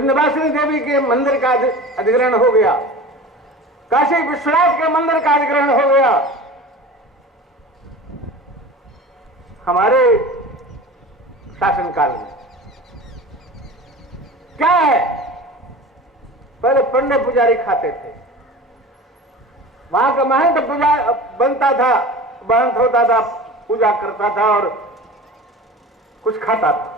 विंध्यवासिनी देवी के मंदिर का अधिग्रहण हो गया, काशी विश्वनाथ के मंदिर का अधिग्रहण हो गया। हमारे शासनकाल में क्या है, पहले पंडित पुजारी खाते थे, वहां का महंत पूजा बनता था, महंत होता था, पूजा करता था और कुछ खाता था।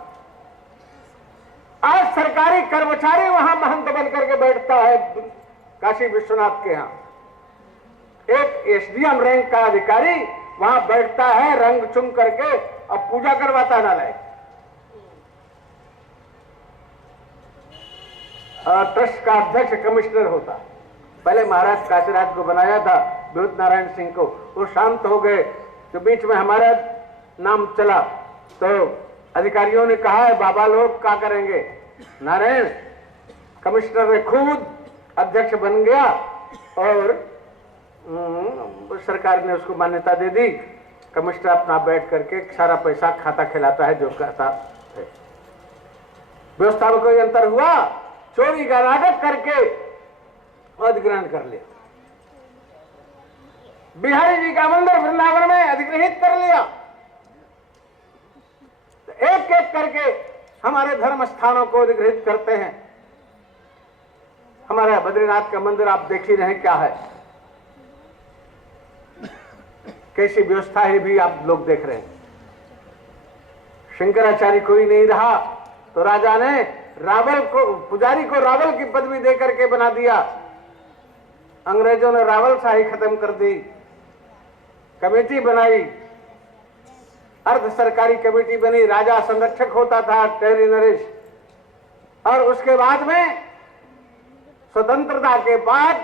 आज सरकारी कर्मचारी वहां महंत बन करके बैठता है काशी विश्वनाथ के यहां। एक एसडीएम रैंक का अधिकारी वहां बैठता है रंग चुम करके और पूजा करवाता नालायक। ट्रस्ट का अध्यक्ष कमिश्नर होता। पहले महाराज काशीराज को बनाया था, विभूत नारायण सिंह को, वो शांत हो गए तो बीच में हमारा नाम चला तो अधिकारियों ने कहा है बाबा लोग क्या करेंगे। नारायण कमिश्नर ने खुद अध्यक्ष बन गया और सरकार ने उसको मान्यता दे दी। कमिश्नर अपना बैठ करके सारा पैसा खाता खिलाता है जो खाता है। व्यवस्था में कोई अंतर हुआ, चोरी का नाटक करके अधिग्रहण कर लिया। बिहारी जी का मंदिर वृंदावन में अधिग्रहित कर लिया। तो एक एक करके हमारे धर्म स्थानों को अधिग्रहित करते हैं। हमारा बद्रीनाथ का मंदिर आप देख ही रहे क्या है, कैसी व्यवस्था है भी आप लोग देख रहे हैं। शंकराचार्य कोई नहीं रहा तो राजा ने रावल को, पुजारी को रावल की पदवी देकर के बना दिया। अंग्रेजों ने रावल शाही खत्म कर दी, कमेटी बनाई, अर्ध सरकारी कमेटी बनी, राजा संरक्षक होता था टेरी नरेश। और उसके बाद में स्वतंत्रता के बाद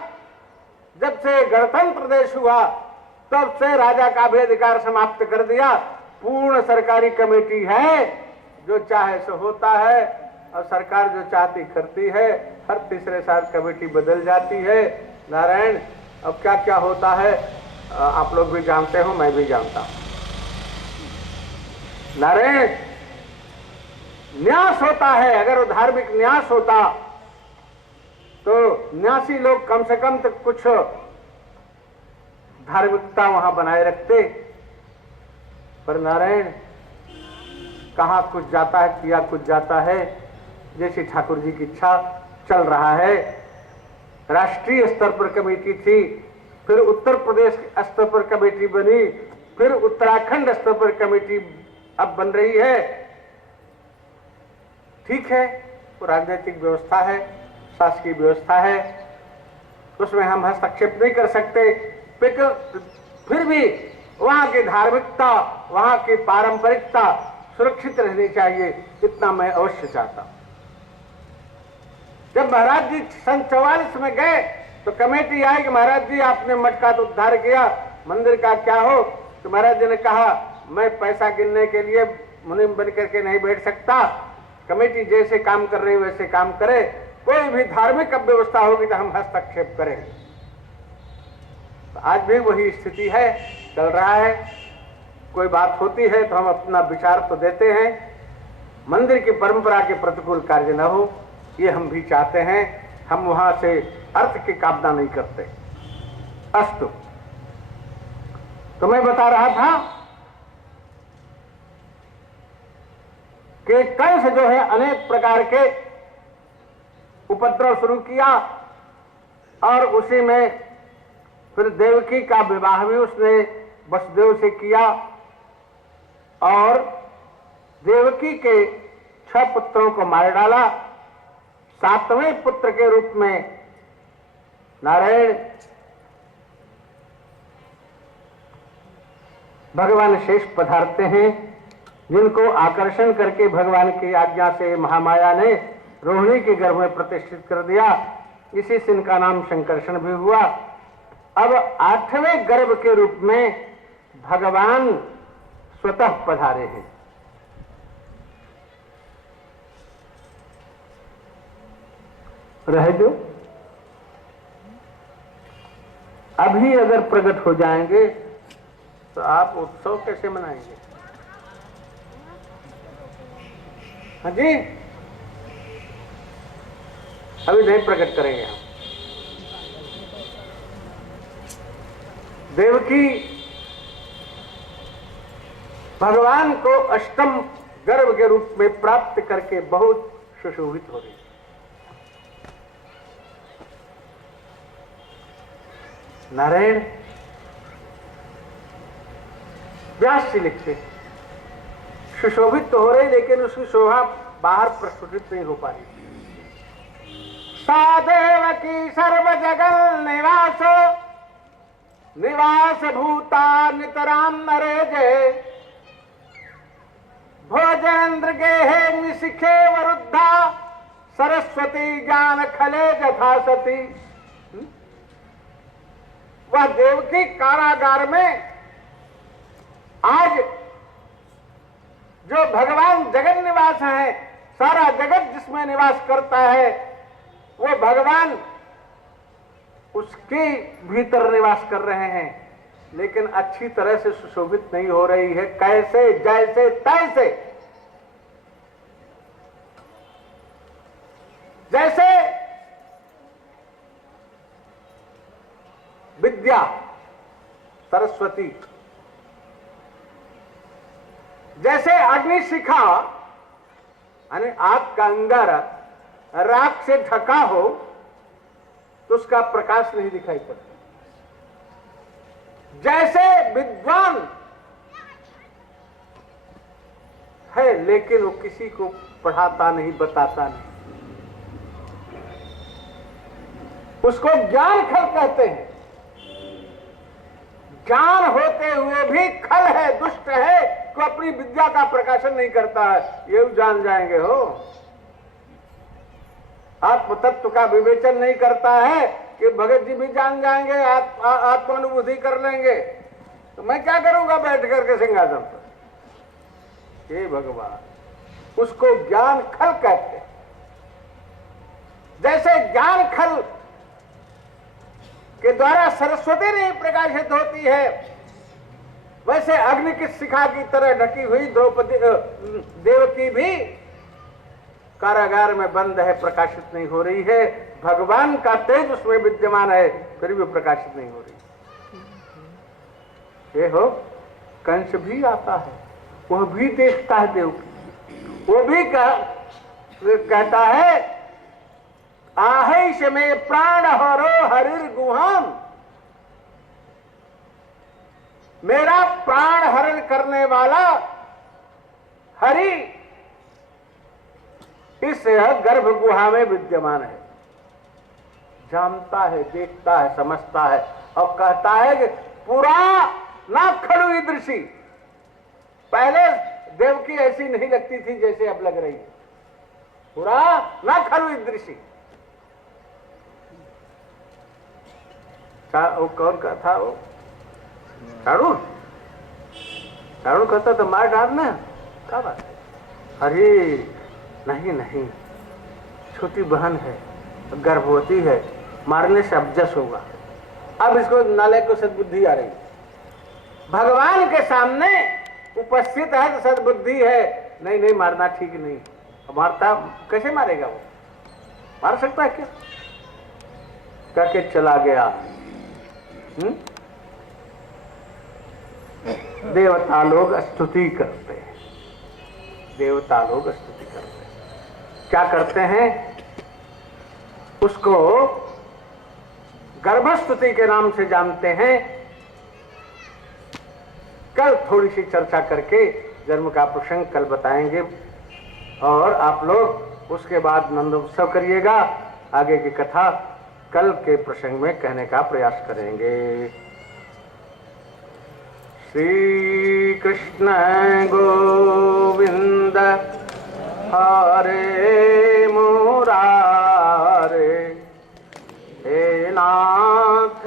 जब से गणतंत्र देश हुआ तब से राजा का भी अधिकार समाप्त कर दिया। पूर्ण सरकारी कमेटी है, जो चाहे सो होता है और सरकार जो चाहती करती है। हर तीसरे साल कमेटी बदल जाती है। नारायण अब क्या क्या होता है आप लोग भी जानते हो, मैं भी जानता हूं। नारायण न्यास होता है, अगर वो धार्मिक न्यास होता तो न्यासी लोग कम से कम तक कुछ धार्मिकता वहां बनाए रखते। पर नारायण कहां कुछ जाता है, किया कुछ जाता है, जैसी ठाकुर जी की इच्छा चल रहा है। राष्ट्रीय स्तर पर कमेटी थी, फिर उत्तर प्रदेश स्तर पर कमेटी बनी, फिर उत्तराखंड स्तर पर कमेटी अब बन रही है। ठीक है, वो राजनीतिक व्यवस्था है, शासकीय व्यवस्था है, उसमें हम हस्तक्षेप नहीं कर सकते। फिर भी वहां की धार्मिकता, वहां की पारंपरिकता सुरक्षित रहनी चाहिए, इतना मैं अवश्य चाहता हूं। जब महाराज जी सन 44 में गए तो कमेटी आई कि महाराज जी आपने मठ का तो उद्धार किया, मंदिर का क्या हो। तो महाराज जी ने कहा मैं पैसा गिनने के लिए मुनिम बन करके नहीं बैठ सकता, कमेटी जैसे काम कर रही वैसे काम करे, कोई भी धार्मिक अव्यवस्था होगी तो हम हस्तक्षेप करेंगे। तो आज भी वही स्थिति है, चल रहा है। कोई बात होती है तो हम अपना विचार तो देते हैं, मंदिर की परंपरा के प्रतिकूल कार्य न हो ये हम भी चाहते हैं। हम वहां से अर्थ की कामना नहीं करते। अस्तु, तो मैं बता रहा था कि कंस जो है अनेक प्रकार के उपद्रव शुरू किया और उसी में फिर देवकी का विवाह भी उसने वसुदेव से किया और देवकी के 6 पुत्रों को मार डाला। 7वें पुत्र के रूप में नारायण भगवान शेष पधारते हैं, जिनको आकर्षण करके भगवान की आज्ञा से महामाया ने रोहिणी के गर्भ में प्रतिष्ठित कर दिया। इसी से इनका नाम शंकर्षण भी हुआ। अब 8वें गर्भ के रूप में भगवान स्वतः पधारे हैं। रह जो अभी अगर प्रकट हो जाएंगे तो आप उत्सव कैसे मनाएंगे? हाँ जी, अभी नहीं प्रकट करेंगे हम। देवकी भगवान को अष्टम गर्भ के रूप में प्राप्त करके बहुत सुशोभित हो रही। नारायण व्यास जी लिखते सुशोभित तो हो रही, लेकिन उसकी शोभा बाहर प्रस्फुटित नहीं हो पा रही। सादेव की सर्व जगल निवास भूता नितराम नरे जय भोजेंद्र गेहे निशिखे वरुद्धा सरस्वती ज्ञान खले जथा सती। वह देवकी कारागार में आज जो भगवान जगत निवास है, सारा जगत जिसमें निवास करता है, वो भगवान उसके भीतर निवास कर रहे हैं, लेकिन अच्छी तरह से सुशोभित नहीं हो रही है। कैसे? जैसे तैसे। जैसे विद्या सरस्वती, जैसे अग्निशिखा यानी आग का अंगारा राख से ढका हो तो उसका प्रकाश नहीं दिखाई पड़ता। जैसे विद्वान है लेकिन वो किसी को पढ़ाता नहीं, बताता नहीं, उसको ज्ञान खल कहते हैं। ज्ञान होते हुए भी खल है, दुष्ट है, तो अपनी विद्या का प्रकाशन नहीं करता है। ये जान जाएंगे हो, आत्म तत्व का विवेचन नहीं करता है कि भगत जी भी जान जाएंगे, आत्मानुभूति कर लेंगे, तो मैं क्या करूंगा बैठ करके सिंहासन पर। हे भगवान, उसको ज्ञान खल कहते हैं। जैसे ज्ञान खल के द्वारा सरस्वती नहीं प्रकाशित होती है, वैसे अग्नि की शिखा की तरह ढकी हुई द्रौपदी देवकी भी कारागार में बंद है, प्रकाशित नहीं हो रही है। भगवान का तेज उसमें विद्यमान है, फिर भी प्रकाशित नहीं हो रही। ये हो, कंस भी आता है, वह भी देखता है देवकी, वो भी कहता है आहेश में प्राण हरो हरिर गुहाम, मेरा प्राण हरण करने वाला हरि इस गर्भ गुहा में विद्यमान है। जानता है, देखता है, समझता है और कहता है कि पूरा ना खड़ू ईदृशी। पहले देवकी ऐसी नहीं लगती थी जैसे अब लग रही है, पूरा ना खड़ू ईदृशी। वो कौन का था? वो चाणूर कहता तो मार डालना, क्या बात है? अरे नहीं नहीं, छोटी बहन है, गर्भवती है, मारने से अबजस होगा। अब इसको नाले को सद्बुद्धि आ रही, भगवान के सामने उपस्थित है तो सद्बुद्धि है, नहीं नहीं मारना ठीक नहीं। मारता कैसे मारेगा? वो मार सकता है क्या? करके चला गया। देवता लोग स्तुति करते हैं, देवता लोग स्तुति करते हैं। क्या करते हैं? उसको गर्भस्तुति के नाम से जानते हैं। कल थोड़ी सी चर्चा करके जन्म का प्रसंग कल बताएंगे, और आप लोग उसके बाद नंदोत्सव करिएगा। आगे की कथा कल के प्रसंग में कहने का प्रयास करेंगे। श्री कृष्ण गोविंद हरे मुरारे, हे नाथ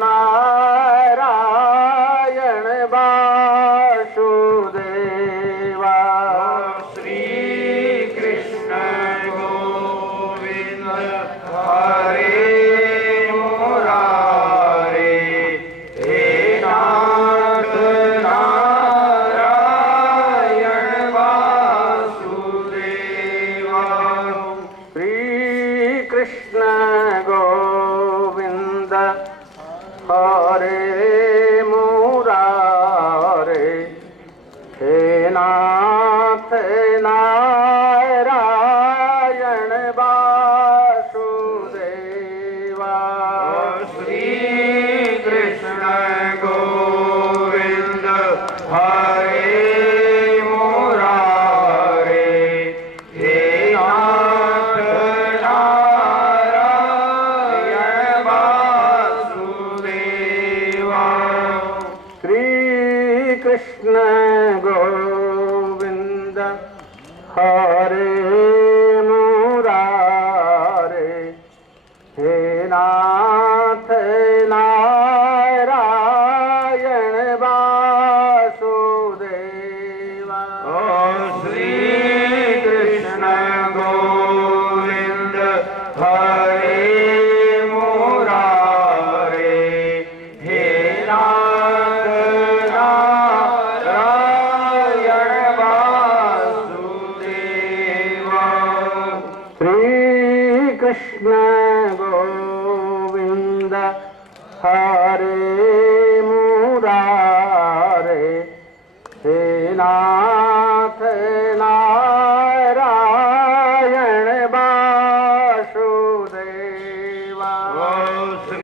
नारायण वासुदेवा। श्री कृष्ण गोविंद हरे वासुदेवा। कृष्ण गोविंद हरे मुरारे हे नाथ नारायण वासुदेवा। श्री कृष्ण गोविंद हरे मुरारे हे नाथ नारायण वासुदेवा। श्री कृष्ण गोविंद हरे मुरारे हे नाथ नारायण वासुदेवा। श्री कृष्ण गोविंद हरे मुरारे हे नाथ नारायण वासुदेवा। श्री कृष्ण गोविंद हरे मुरारे हे नाथ